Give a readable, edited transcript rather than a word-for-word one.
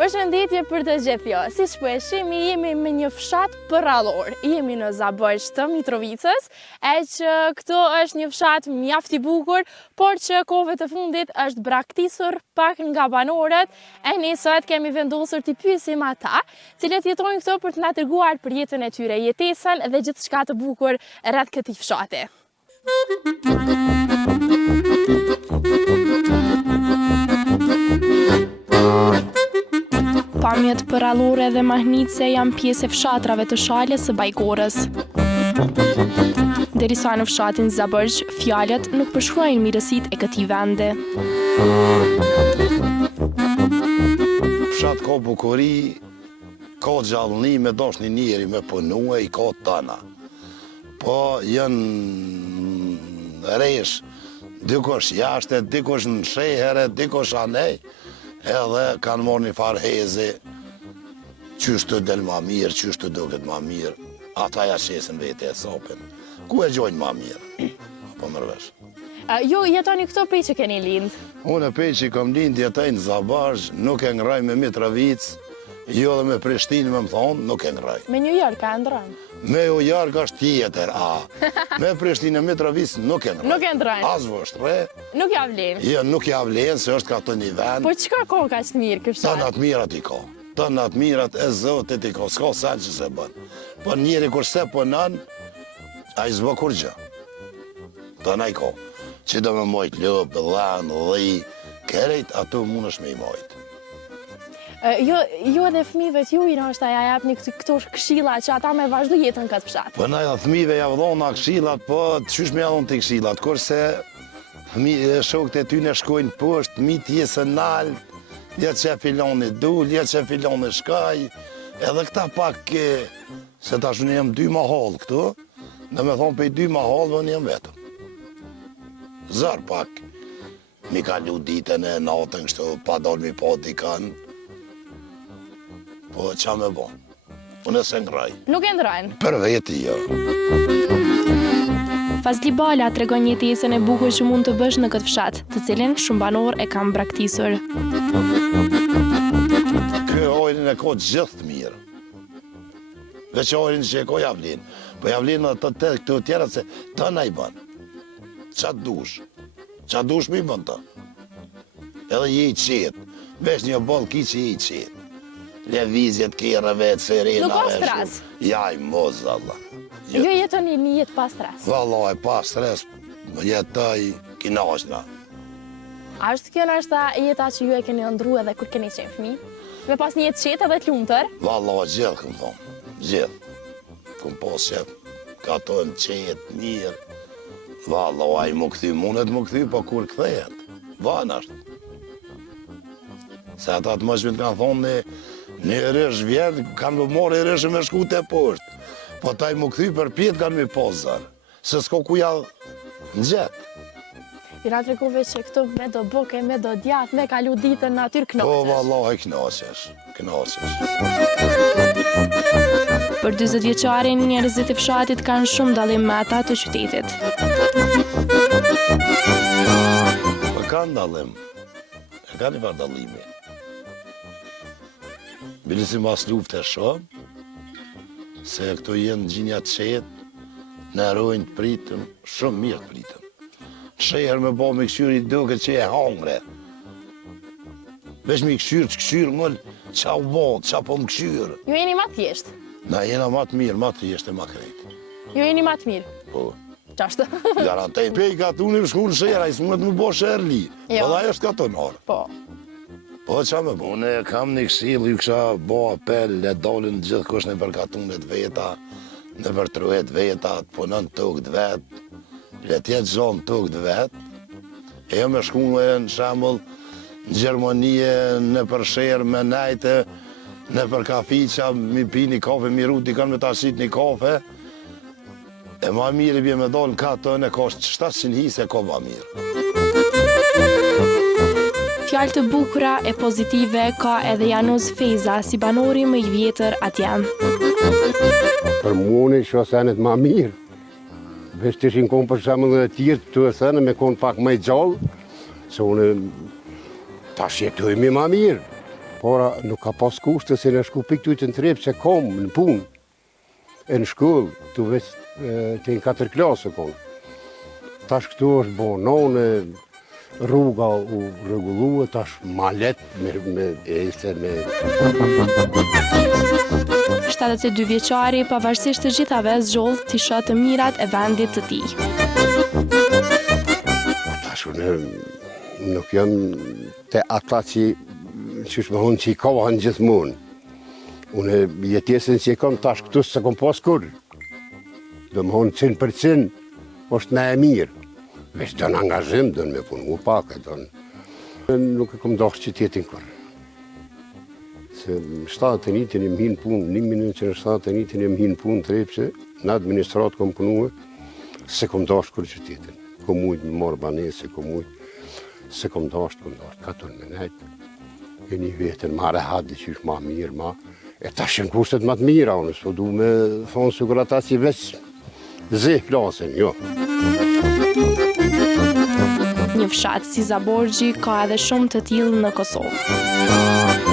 Përshëndetje për të gjithë jo. Si që po e shihni, jemi me një fshat përrallor. Jemi në Zaborç të Mitrovicës, e që këto është një fshat mjaft i bukur, por që kohëve të fundit është braktisur pak nga banorët, e ne sot kemi vendosur t'i pyesim ata, cilët jetojnë këto për të na treguar për jetën e tyre, jetesën dhe gjithçka të bukur rreth këtij fshati. Pamjet përrallore dhe mahnitse janë pjesë e fshatrave të Shalës së Bajgorës. Derisa në fshatin Zaborç, fjalët nuk përshkruajnë mirësitë e këtij vendi. Fshat ka bukuri, ka gjallëni me dashni njeri me punue, i ka tëna. Po janë resh, dikush jashtë, dikush në shehere, dikush anej, edhe kanë marrë një farë heze, qysh të del ma mirë, qysh të duket ma mirë, ata ja shesin vete e sapin. Ku e gjojnë ma mirë? Po mërvesh. Jo, jetoni këto prej që keni lind? Unë prej që kom lind jetoj në Zaborç, nuk e ngraj me Mitrovicë, jo dhe me Prishtinë me më thonë, nuk e ngraj. Me New York a ndrojnë? Me New York është tjetër, me Prishtinë e Mitrovicë nuk e ngraj. Nuk e ndrojnë? As vështre. Nuk ja vlen? Jo, nuk ja vlen, se është ka të një vend. Po çka ka kaq të mirë ky fshat? Të natë mirat i ka. Të natë mirat e Zotit i ka, s'ka sa që se bën. Po njeri kur se punon, a i s'bë kur gjë. Të na i ka. Që do me mojt lëp, dhan, dhi, kerejt, ato mund është me i mojt. Jo edhe fëmijëve t'juaj nështë ja japni këto këshilla që ata me vazhdu jetën këtë fshat. Po na fëmijëve ja dhona këshillat, po çysh me ja dhon të këshillat, kurse shokët e ty në shkojnë poshtë, mit jesë nalt, jetë që filoni dul, jetë që filoni shkaj, edhe këta pak, se tash unë jam 2 mahall këtu, dhe me thonë për 2 mahallëve unë jam vetëm. Zër pak, mi kalu ditën e natën kështu, pa dalë mi pa dikan, po qa me bon, unë e se ngraj. Nuk e ndrajnë? Për veti, jo. Fazli Bala tregon jetesën e bukur që mund të bësh në këtë fshat, të cilin shumë banor e kanë braktisur. Kë ajrin e ka gjithë të mirë. Veç ajrin që e ka javlin. Po javlin në të këto tjera se të na i bën. Qa dush? Qa dush mi bën të? Edhe je i qetë. Vesh një bol ki që je i qetë. Levizjet, kereve, serena. Nuk ka stres? Jaj, mos, Allah. Jo jetoni një jetë pa stres? Vallaj, pa stres, jetoj kinashna. A është kjo nështë jeta që ju e keni ëndru edhe kur keni qenë fëmijë? Me pas një jetë qetë edhe t'lumtër? Vallaj, gjithë këmë thonë, gjithë. Këmë pas që ka tonë qetë, mirë. Vallaj, më këthy, mundet më këthy, po kur këthejet. Vanë është. Se ata të mëshmit kanë thonë, një rësh vjetë, kanë më morë i rëshë me shku të poshtë. Po taj më këthy për pjetë kanë mi pozër, se s'ko ku ja në gjetë. I nga tregove që këtu me do boke, me do djatë, me kalu ditën në atyr knaqesh. Po, vallaj, knaqesh. Për 40 vjeçarin, njerëzit e fshatit kanë shumë dallim me ata të qytetit. Po kanë dallim, e kanë i par dallimi. Bilisi mas lufte shumë, se këto jenë gjinja të qetë, në erojnë të pritëm, shumë mirë të pritëm. Sheher me bo me këshyri duke që e hangre. Vesh me këshyrë ngëllë, qa u bo, qa po më këshyrë. Ju jeni ma thjesht? Na jena ma të mirë, ma të thjesht e ma krejtë. Ju jeni ma të mirë? Po. Qashtë? Garantej, pej ka të unë i shku në shera, i s'mundet më bo shërli. Jo. Po da është ka të nërë. Po. Po qa me bo? Unë kam një këshill, ju kësha bo apel, le dolin gjithë kush në përkatunet veta, në përtruhet veta, të punën tokët vetë, le tjetë zonë tokët vetë. E jo me shku në shambull në Gjermonije, në përsherë, me najte, në për kafiqa, mi pi një kafe, mi ruti kanë me ta shit një kafe, E ma mirë bje me dalë ka tëne, ka 700 hise, ka ma mirë. Fjalë të bukura e pozitive ka edhe Janus Feza, si banori më i vjetër atje. Për mua në shosenet ma mirë. Vesh të ishin konë për shemë dhe tjerë të e thënë me konë pak më i gjallë, se unë tash jetojmi ma mirë. Pora nuk ka pas kushtë se në shku pikë të në trepë se kom në punë, e në shkollë, të veç të në 4 klasë konë. Tash këtu është bo nonë, rruga u rregullua, tash ma letë me ese me... 72 vjeçari pavarësisht të gjithave zgjodh t'i shohë të mirat e vendit të tij. Tash unë nuk jam te ata që me honë që i kohen gjithmonë. Unë jetesën që i kam tash këtu se kom pas kur. Do më honë 100% është me e mirë. Veç do në angazhim, do në me punu pak, nuk e kom doshë që tjetin kur. Se 71 e më hinë punë, 1971 e më hinë punë të repse, në administratë kom punue, se kom doshë kur që tjetin. Kom mujtë më marë banese, kom mujtë, se kom doshë, ka të në menajtë. E një vetën ma rehat dhe që është ma mirë, ma. E ta shenë kushtet ma të mira, unë s'po du me thonë sigur ata si veç zeh plasen, jo. Një fshat si Zaborgji ka edhe shumë të tillë në Kosovë.